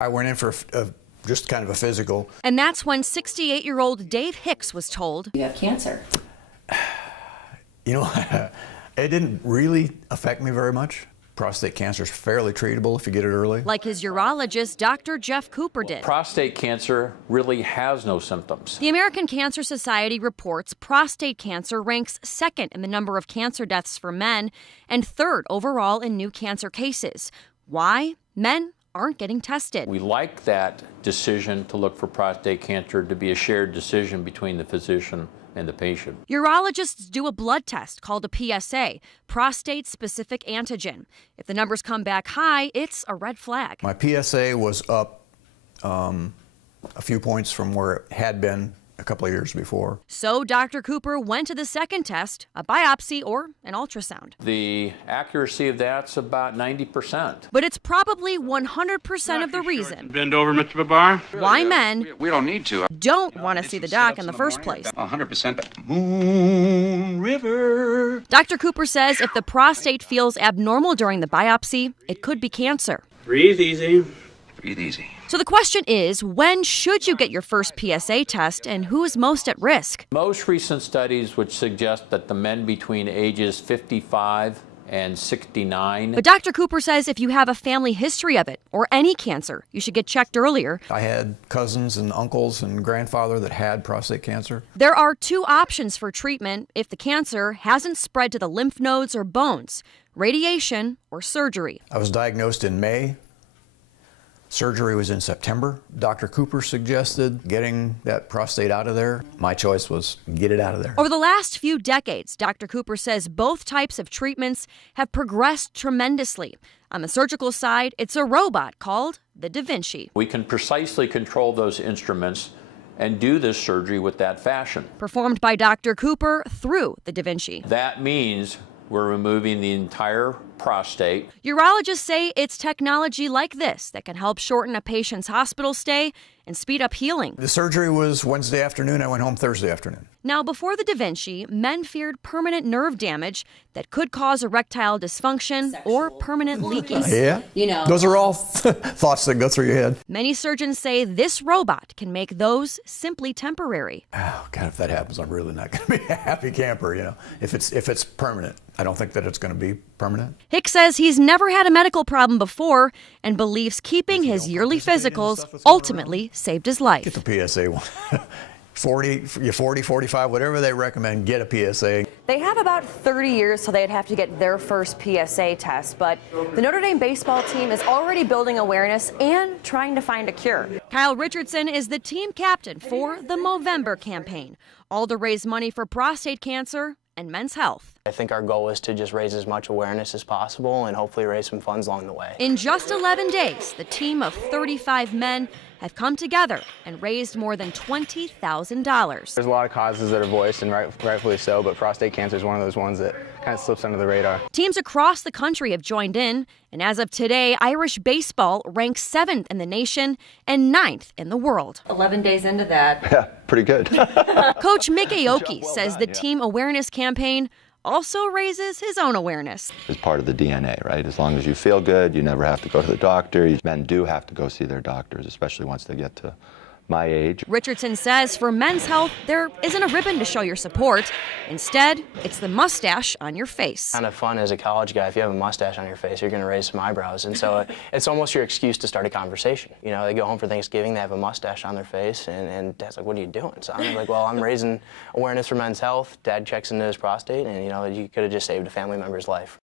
I went in for just kind of a physical. And that's when 68-year-old Dave Hicks was told, "You have cancer." You know, it didn't really affect me very much. Prostate cancer is fairly treatable if you get it early. like his urologist, Dr. Jeff Cooper, did. Prostate cancer really has no symptoms. The American Cancer Society reports prostate cancer ranks second in the number of cancer deaths for men and third overall in new cancer cases. Why? Men aren't getting tested. We like that decision to look for prostate cancer to be a shared decision between the physician and the patient. Urologists do a blood test called a PSA, prostate-specific antigen. If the numbers come back high, it's a red flag. My PSA was up a few points from where it had been a couple of years before. So Dr. Cooper went to the second test, a biopsy or an ultrasound. The accuracy of that's about 90%. But it's probably 100% of the reason Bend over, Mr. Babar. why men We don't need to. don't want to see the doc in the first place. 100%. Moon River. Dr. Cooper says if the prostate feels abnormal during the biopsy, it could be cancer. Breathe easy. Breathe easy. So the question is, when should you get your first PSA test and who is most at risk? Most recent studies would suggest that the men between ages 55 and 69. But Dr. Cooper says if you have a family history of it or any cancer, you should get checked earlier. I had cousins and uncles and grandfather that had prostate cancer. There are two options for treatment if the cancer hasn't spread to the lymph nodes or bones: radiation or surgery. I was diagnosed in May. Surgery was in September. Dr. Cooper suggested getting that prostate out of there. My choice was get it out of there. Over the last few decades, Dr. Cooper says both types of treatments have progressed tremendously. On the surgical side, it's a robot called the Da Vinci. We can precisely control those instruments and do this surgery with that fashion. Performed by Dr. Cooper through the Da Vinci. That means we're removing the entire prostate. Urologists say it's technology like this that can help shorten a patient's hospital stay and speed up healing. The surgery was Wednesday afternoon. I went home Thursday afternoon. Now, before the Da Vinci, men feared permanent nerve damage that could cause erectile dysfunction or permanent leaking. Yeah? You know. Those are all thoughts that go through your head. Many surgeons say this robot can make those simply temporary. Oh, God, if that happens, I'm really not going to be a happy camper, you know, if it's permanent. I don't think that it's going to be permanent. Hicks says he's never had a medical problem before and believes keeping his yearly physicals ultimately saved his life. Get the PSA one. 40, 45, whatever they recommend, get a PSA. They have about 30 years till they'd have to get their first PSA test, but the Notre Dame Baseball Team is already building awareness and trying to find a cure. Kyle Richardson is the team captain for the Movember campaign, all to raise money for prostate cancer and men's health. I think our goal is to just raise as much awareness as possible and hopefully raise some funds along the way. In just 11 days, the team of 35 men have come together and raised more than $20,000. There's a lot of causes that are voiced, and rightfully so, but prostate cancer is one of those ones that kind of slips under the radar. Teams across the country have joined in, and as of today, Irish baseball ranks 7th in the nation and 9th in the world. 11 days into that. Yeah, pretty good. Coach Mick Aoki says the team awareness campaign also raises his own awareness. It's part of the DNA, right? As long as you feel good, you never have to go to the doctor. Men do have to go see their doctors, especially once they get to my age. Richardson says for men's health, there isn't a ribbon to show your support. Instead, it's the mustache on your face. Kind of fun as a college guy, if you have a mustache on your face, you're going to raise some eyebrows. And so it's almost your excuse to start a conversation. You know, they go home for Thanksgiving, they have a mustache on their face, and Dad's like, what are you doing, son? I'm like, well, I'm raising awareness for men's health. Dad checks into his prostate, and, you know, you could have just saved a family member's life.